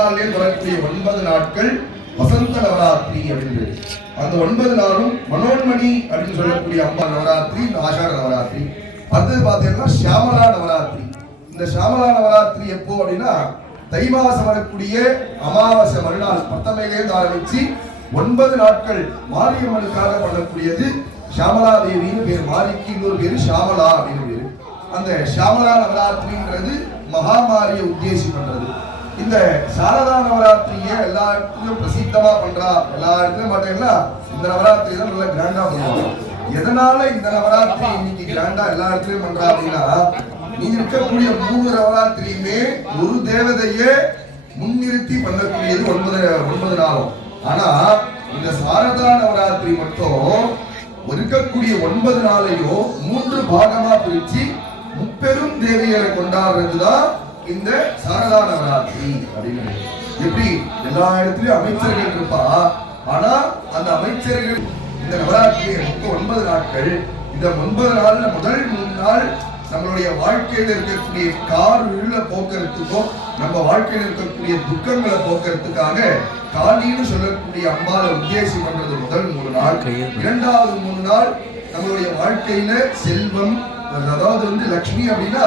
நாள்லயே வரக்கூடிய 9 நாட்கள் வசந்த நவராத்திரி அப்படின்னு. அந்த 9 நாளும் மனோன்மணி அப்படின்னு சொல்லக்கூடிய அம்மா நவராத்திரி, ஆஷாட நவராத்திரி. அடுத்தது பாத்தீங்கன்னா ஷியாமலா நவராத்திரி. இந்த ஷியாமலா நவராத்திரி எப்போ அப்படின்னா தை மாசம் வரக்கூடிய அமாவாசை மறுநாள் பத்தமையிலேருந்து ஆரம்பிச்சு 9 நாட்கள் மாரியம்மனுக்காக பண்ணக்கூடியது ஷியாமலா தேவின்னு பேர். மாரிக்கு இன்னொரு பேரு ஷியாமலா அப்படின்னு பேரு. அந்த ஷியாமலா நவராத்திரின்றது மகாமாரியை உத்தேசி பண்றது. இந்த சாரதா நவராத்திரியை எல்லா இடத்துலயும் பிரசித்தமா பண்றா. எல்லா இடத்துலயும் பாத்தீங்கன்னா இந்த நவராத்திரி தான் நல்லா கிராண்டா பண்ணுவாங்க. எதனால இந்த நவராத்திரி இன்னைக்கு கிராண்டா எல்லா இடத்துலயும் பண்றா அப்படின்னா, நீ இருக்கக்கூடிய 3 நவராத்திரியுமே ஒரு தேவதையே முன்னிறுத்தி பண்ணக்கூடியது 9 நாளும். ஆனா இந்த சாரதா நவராத்திரி மட்டும் இருக்கக்கூடிய 9 நாளையும் 3 பாகமா பிரிச்சு முப்பெரும் தேவியரை கொண்டாடுறதுதான் இந்த சாரதா நவராத்திரி அப்படின்னு. எப்படி எல்லா இடத்துலயும் அமைச்சர்கள் இருப்பா, ஆனா அந்த அமைச்சர்கள் இந்த நவராத்திரி 9 நாட்கள். இந்த 9 நாள்ல முதல் 3 நாள் நம்மளுடைய வாழ்க்கையில இருக்கக்கூடிய கார்ல போக்குறதுக்கும் நம்ம வாழ்க்கையில் இருக்கக்கூடிய துக்கங்களை போக்குறதுக்காக காளின்னு சொல்லக்கூடிய அம்பாவை உத்தேசி பண்றது முதல் 3 நாள். இரண்டாவது 3 நாள் நம்மளுடைய வாழ்க்கையில செல்வம், அதாவது லட்சுமி அப்படின்னா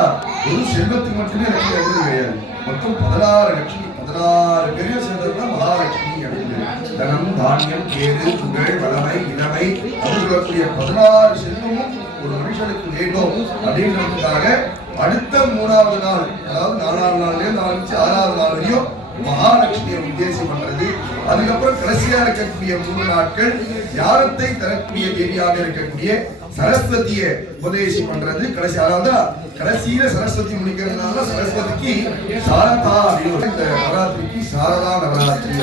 ஒரு செல்வத்துக்கு மட்டுமே லட்சுமி அப்படிங்கிறது கிடையாது. மொத்தம் 16 லட்சுமி, 16 பெரிய சேர்ந்ததுதான் மகாலட்சுமி அப்படின்னு. தனம், தானியம், கேது, புகழ், வளமை, இளமை அப்படின்னு சொல்லக்கூடிய 16 செல்வமும் ஒரு மனுஷனுக்கு வேண்டும் அப்படின்றதுக்காக அடுத்த 3வது நாள், அதாவது 4வது நாள்ல ஆரம்பிச்சு 6வது நாள் வரையும் மகாலட்சுமியை உத்தேசி பண்றது. அதுக்கப்புறம் கடைசியா இருக்கக்கூடிய 3 நாட்கள் ஞானத்தை தரக்கூடிய தேவியாக இருக்கக்கூடிய சரஸ்வதியை உபதேசி பண்றது. கடைசி, அதாவது கடைசியில சரஸ்வதி முடிக்கிறதுனால சரஸ்வதிக்கு சாரதா அப்படின்னு இந்த நவராத்திரிக்கு சாரதா நவராத்திரி.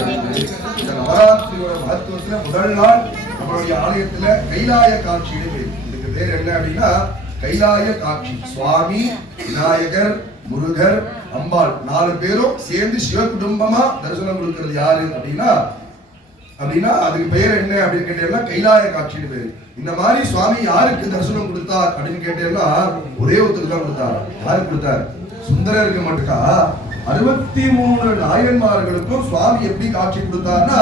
இந்த நவராத்திரியோட மகத்துவத்துல முதல் நாள் நம்மளுடைய ஆலயத்துல கைலாய காட்சின்னு பேர். இதுக்கு பேர் என்ன அப்படின்னா கைலாய காட்சி. சுவாமி, விநாயகர், முருகர், அம்பாள் 4 பேரும் சேர்ந்து சிவ குடும்பமா தரிசனம் கொடுக்கிறது யாரு அப்படின்னா அதுக்கு பெயர் என்ன அப்படின்னு கேட்டீங்கன்னா கைலாய காட்சின்னு பேரு. இந்த மாதிரி சுவாமி யாருக்கு தரிசனம் கொடுத்தார் அப்படின்னு கேட்டீங்கன்னா ஒரே ஒருத்தருக்கு தான் கொடுத்தார். யாருக்கு கொடுத்தார்? சுந்தரருக்கு மட்டுக்கா 63 நாயன்மார்களுக்கும் சுவாமி எப்படி காட்சி கொடுத்தார்னா,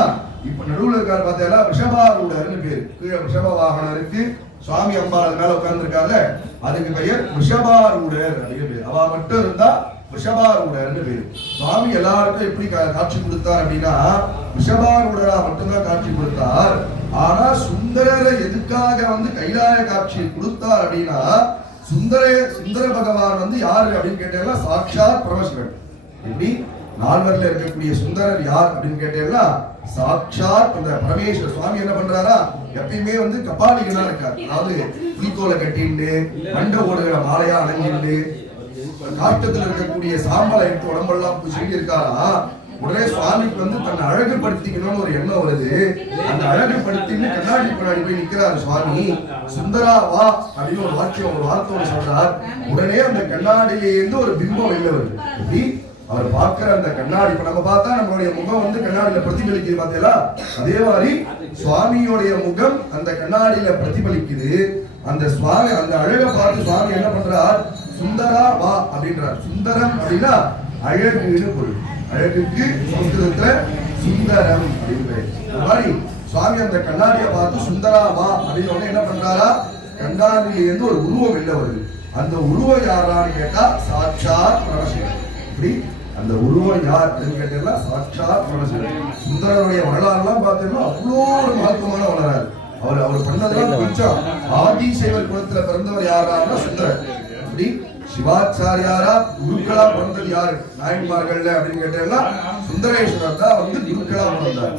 இப்ப நடுவுல இருக்காரு பார்த்தீங்கன்னா ரிஷபாரூடர்னு பேரு. கீழே ரிஷப வாகனம் இருக்கு, சுவாமி அம்பாள் மேல உட்கார்ந்து இருக்காங்க, அதுக்கு பெயர் ரிஷபாரூடர் அப்படின்னு பேரு. அவ மட்டும் இருந்தா ரிஷபாரூடர்னு பேரு. சுவாமி எல்லாருக்கும் எப்படி காட்சி கொடுத்தார் அப்படின்னா ரிஷபாரூடரா மட்டும்தான் காட்சி கொடுத்தார். ஆனா சுந்தரரை எதுக்காக கைலாய காட்சி கொடுத்தார் அப்படின்னா, சுந்தர பகவான் யாரு அப்படின்னு கேட்டீங்கன்னா சாட்சாத் பரமசிவன். எப்படி நால்வர்ல இருக்கக்கூடிய சுந்தரர் யார் அப்படின்னு கேட்டீங்கன்னா சாட்சாத் அந்த பரமேஸ்வர. சுவாமி என்ன பண்றாரா, எப்பயுமே கபாலிகனா இருக்காரு. அதாவது புலித்தோலை கட்டிண்டு மண்ட ஓடுகிற மாலையா அணைஞ்சிட்டு காட்டத்துல இருக்கக்கூடிய சாம்பலை எடுத்து உடம்பெல்லாம் பூசி இருக்காரா. உடனே சுவாமிக்கு தன்னை அழகுபடுத்திக்கணும்னு ஒரு எண்ணம் வருது. அந்த அழகுபடுத்தின்னு கண்ணாடி பின்னாடி போய் நிக்கிறாரு சுவாமி. சுந்தரா வா அப்படின்னு ஒரு வாக்கியம், ஒரு வார்த்தையோட சொல்றார். உடனே அந்த கண்ணாடியிலேருந்து ஒரு பிம்பம் வெளில வருது. எப்படி அவர் பார்க்கிற அந்த கண்ணாடி, இப்ப நம்ம பார்த்தா நம்மளுடைய முகம் கண்ணாடியில பிரதிபலிக்குது பார்த்தீங்களா, அதே மாதிரி சுவாமியோடைய முகம் அந்த கண்ணாடியில பிரதிபலிக்குது. அந்த சுவாமி அந்த அழகை பார்த்து சுவாமி என்ன பண்றார், சுந்தரா வா அப்படின்றார். சுந்தரம் அப்படின்னா அழகுன்னு பொருள். அழகுக்கு சம்ஸ்கிருதத்துல சுந்தரம் அப்படின்னு. இந்த மாதிரி சுவாமி அந்த கண்ணாடியை பார்த்து சுந்தரா வா அப்படின்னு என்ன பண்றாரா, கண்ணாடியிலிருந்து ஒரு உருவம் வெளில வருது. அந்த உருவம் யாரான்னு கேட்டா சாட்சாத் பரமசிவன். இப்படி அந்த உருவம் யார் அப்படின்னு கேட்டீங்கன்னா சாட்சாத் பரமசிவன். சுந்தரனுடைய வரலாறுலாம் பார்த்தீங்கன்னா அவ்வளோ ஒரு மகத்துவமான வரலாறு. அவர் பண்ணதெல்லாம் கொஞ்சம் ஆதிசைவர் குலத்துல பிறந்தவர் யாராருன்னா சுந்தரர். அப்படி சிவாச்சாரியாரா குருக்களா பிறந்தது யாரு நாயன்மார்கள்ல அப்படின்னு கேட்டீங்கன்னா சுந்தரேஸ்வரர் தான் குருக்களா பிறந்தார்.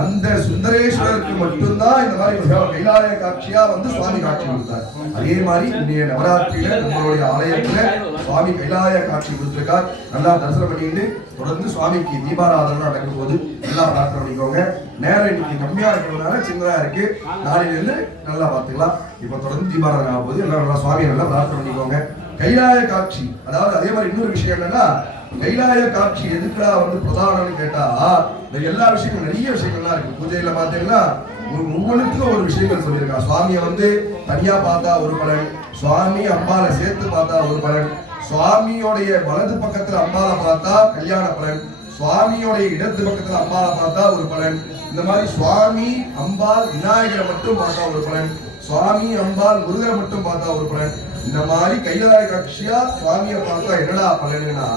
அந்த சுந்தரேஸ்வரருக்கு மட்டும்தான் இந்த மாதிரி கைலாய காட்சியா சுவாமி காட்சி கொடுத்தார். அதே மாதிரி இன்றைய நவராத்திரியில நம்மளுடைய ஆலயத்துல சுவாமி கைலாய காட்சி கொடுத்திருக்கார். நல்லா தரிசனம் பண்ணிட்டு தொடர்ந்து சுவாமிக்கு தீபாராதனை நடக்கும் போது நல்லா பிரார்த்தனை பண்ணிக்கோங்க. நேரம் இன்னைக்கு கம்மியா இருக்கிறதுனால சின்னதா இருக்கு, நாளையில இருந்து நல்லா பார்த்துக்கலாம். இப்ப தொடர்ந்து தீபாராதனை ஆகும் போது எல்லாம் நல்லா சுவாமியை நல்லா பிரார்த்தனை பண்ணிக்கோங்க. கைலாய காட்சி, அதாவது அதே மாதிரி இன்னொரு விஷயம் என்னன்னா, கைலாய காட்சி எதுக்குடா பிரதானம்னு கேட்டா, எல்லா விஷயங்களும் நிறைய விஷயங்கள்லாம் இருக்கு. பூஜையில பாத்தீங்கன்னா ஒவ்வொன்றுக்கும் ஒரு விஷயங்கள் சொல்லியிருக்கா. சுவாமியை தனியா பார்த்தா ஒரு பலன், சுவாமி அம்பாலை சேர்த்து பார்த்தா ஒரு பலன், சுவாமியோடைய வலது பக்கத்துல அம்பாலை பார்த்தா கல்யாண பலன், சுவாமியோட இடது பக்கத்துல அம்பாவை பார்த்தா ஒரு பலன், இந்த மாதிரி சுவாமி அம்பாள் விநாயகரை மட்டும் பார்த்தா ஒரு பலன், சுவாமி அம்பாள் முருகரை மட்டும் பார்த்தா ஒரு பலன், இந்த மாதிரி கைலாய காட்சியா சுவாமியை பார்த்தா என்னடா பலனுன்னா,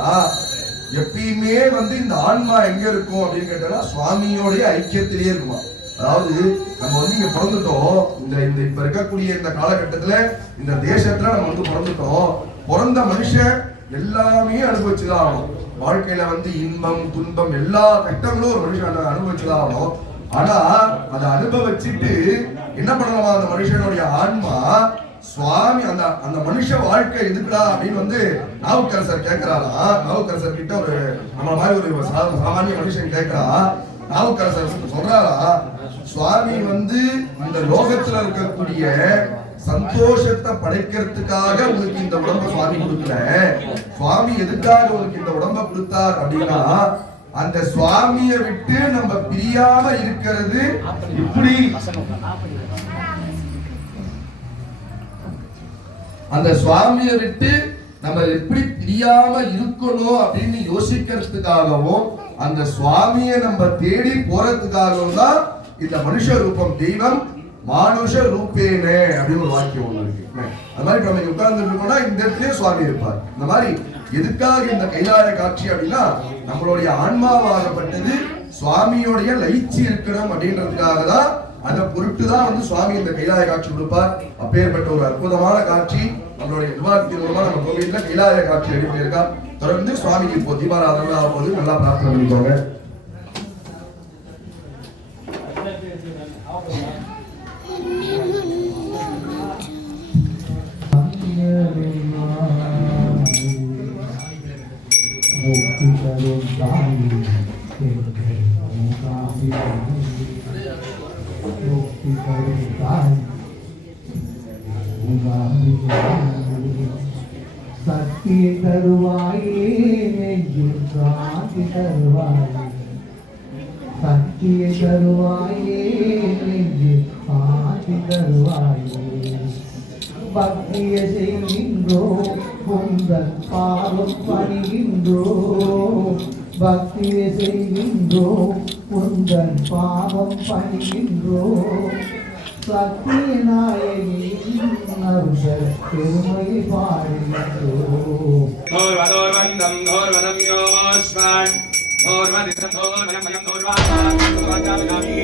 எப்பயுமே இந்த ஆன்மா எங்க இருக்கும் அப்படின்னு கேட்டா சுவாமியோடைய ஐக்கியத்திலேயே இருக்குமா. அதாவது நம்ம இங்க பிறந்துட்டோம், இந்த இப்ப இருக்கக்கூடிய இந்த காலகட்டத்துல இந்த தேசத்துல நம்ம பிறந்துட்டோம். பிறந்த மனுஷன் எல்லாமே அனுபவிச்சுதான் ஆகணும். வாழ்க்கையில இன்பம் துன்பம் எல்லா கட்டங்களும் ஒரு மனுஷன் அனுபவிச்சுதான் ஆகணும். ஆனா அதை அனுபவிச்சுட்டு என்ன பண்ணலாமா, அந்த மனுஷனுடைய ஆன்மா சுவாமி அந்த மனுஷ வாழ்க்கை எதுக்குடா அப்படின்னு நாவுக்கரசர் கேட்கிறாரா. நாவுக்கரசர் கிட்ட ஒரு நம்ம மாதிரி ஒரு சாமானிய மனுஷன் கேட்கிறா. நாவுக்கரசர் சொல்றாரா, சுவாமி இந்த லோகத்துல இருக்கக்கூடிய சந்தோஷத்தை படைக்கிறதுக்காக உங்களுக்கு இந்த உடம்ப சுவாமி கொடுக்கல. சுவாமி எதுக்காக உங்களுக்கு இந்த உடம்ப கொடுத்தார் அப்படின்னா, அந்த சுவாமியை விட்டு நம்ம பிரியாம இருக்கிறது இப்படி, அந்த சுவாமியை விட்டு நம்ம எப்படி பிரியாம இருக்கணும் அப்படின்னு யோசிக்கிறதுக்காகவும், அந்த சுவாமியை நம்ம தேடி போறதுக்காகவும் தான் இந்த மனுஷ ரூபம் தெய்வம் மானுஷ ரூபேனே அப்படின்னு ஒரு வாக்கியம் ஒண்ணு இருக்கு. அது மாதிரி நம்ம உட்கார்ந்து இருக்கோம்னா இந்த இடத்துலயே சுவாமி இருப்பார். இந்த மாதிரி எதுக்காக இந்த கைலாய காட்சி அப்படின்னா, நம்மளுடைய ஆன்மாவாகப்பட்டது சுவாமியோடைய லயிச்சு இருக்கணும் அப்படின்றதுக்காக தான், அதை பொருட்டுதான் சுவாமி இந்த கைலாய காட்சி கொடுப்பார். அப்பேற்பட்ட ஒரு அற்புதமான காட்சி நம்மளுடைய நிர்வாகத்தின் மூலமா நம்ம கோவில்ல கைலாய காட்சி எடுப்பிருக்கா. தொடர்ந்து சுவாமிக்கு இப்போ தீபாராதனை ஆகும்போது நல்லா பிரார்த்தனை பண்ணிக்கோங்க. சக்தி தருவாயே நெஞ்சில் சாந்தி தருவாயே, சக்தியை தருவாயே நெஞ்சில் சாந்தி தருவாயே. பக்தியை செய்கின்றோம் உந்தன் பாதம் பணிகின்றோம், பக்தியை செய்கின்றோம் உந்தன் பாதம் பணிகின்றோம். சக்தி நாயகியின் அருள் பெருமை பாடுகின்றோம். தோர்வதோர்வந்தம் தோர்வதம் யோஸ்வான் தோர்வதிதம் தோர்வயம் வயம் தோர்வாதாம் தோர்வாதாமி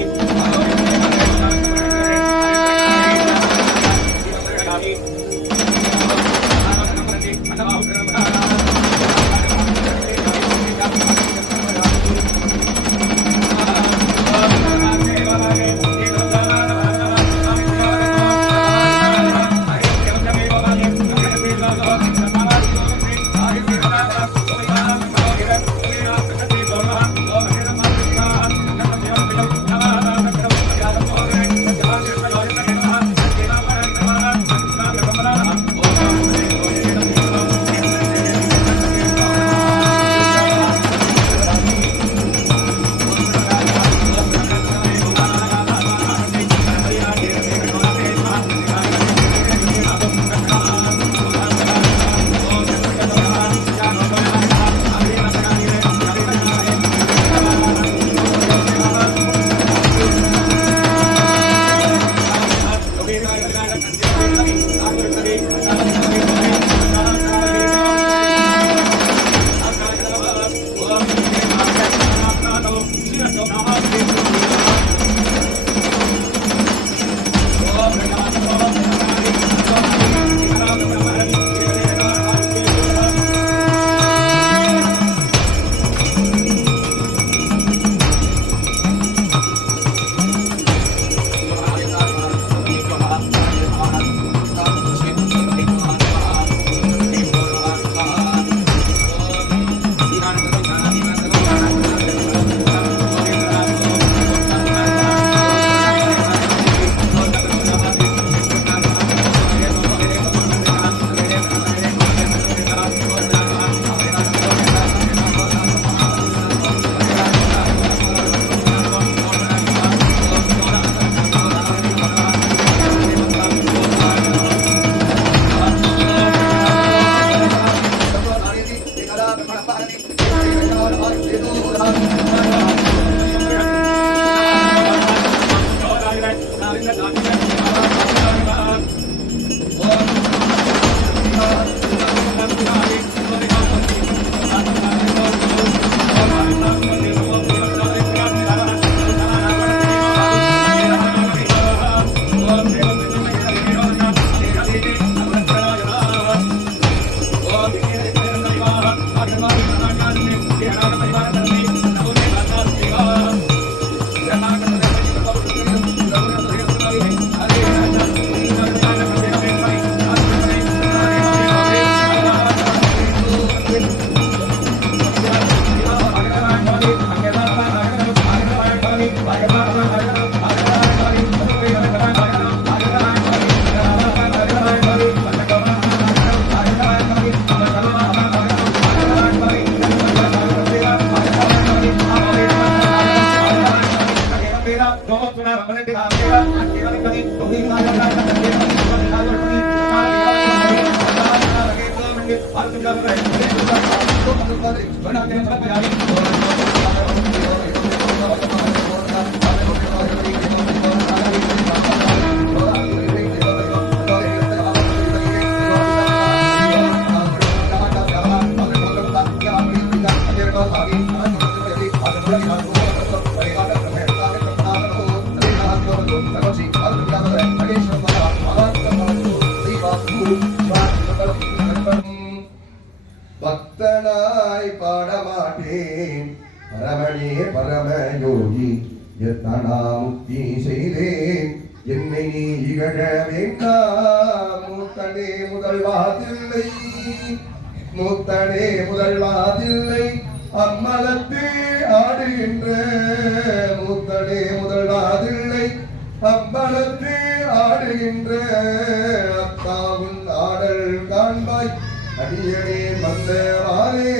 பக்தனாய் பாடமாட்டேன் பரமனே பரமயோகி எத்தனா முக்தி செய்தேன் என்னை நீ இகழ வேண்டாம் மூத்தனே முதல்வாதில்லை மூத்தனே முதல்வாதில்லை அம்மலத்து ஆடுகின்ற மூத்தனே முதல்வாதில்லை அம்பலத்து ஆடுகின்ற அத்தாவும் ஆடல் காண்பாய் அடியனே வந்தவாரே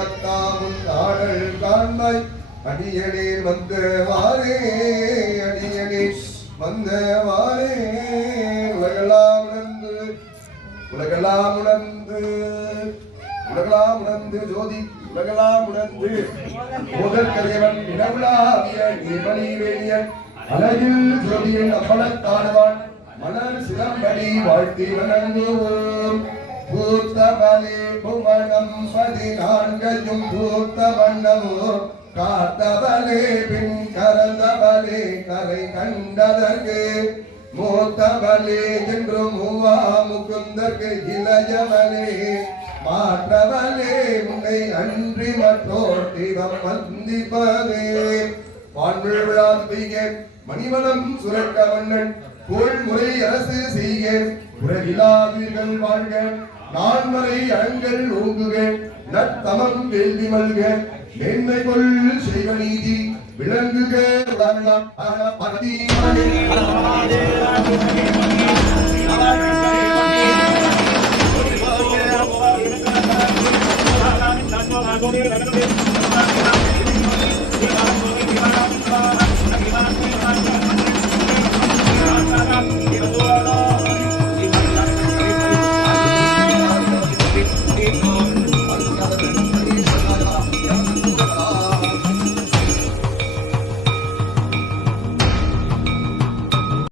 அத்தாவும் ஆடல் காண்பாய் அடியனே வந்தவாரே அடியனே வந்தவாரே உலகெல்லாம் உணர்ந்து உலகெல்லாம் உணர்ந்து உலகெல்லாம் உணர்ந்து ஜோதி உலகெல்லாம் உணர்ந்து முதல் கலைவன் இடவுலாவிய நீர்மணி வேலியன் அழகில் ஜோதியின் அப்பளத்தாடுவான் மலர் சிலம்படி வாழ்த்தி வணங்குவோம் பூத்தவனே புவனம் 14 பூத்த வண்ணமோ காத்தவனே பின் கரந்தவனே கரை கண்டதற்கு மூத்தவனே என்று மூவா முகுந்தற்கு இளையவனே மாற்றவனே உன்னை அன்றி மற்றோர் தெய்வம் வந்திப்பதே பாண்புள் விழாதிக மணிவனம் சுரக்க மன்னன் கோள்முறை அரசு செய்க உலகிலாவீர்கள் வாழ்க நான்மறை அறங்கள் ஓங்குக நத்தமம் வேள்வி மல்க மேன்மை கொள் செய்வ நீதி விளங்குக உலகெல்லாம் Thank you.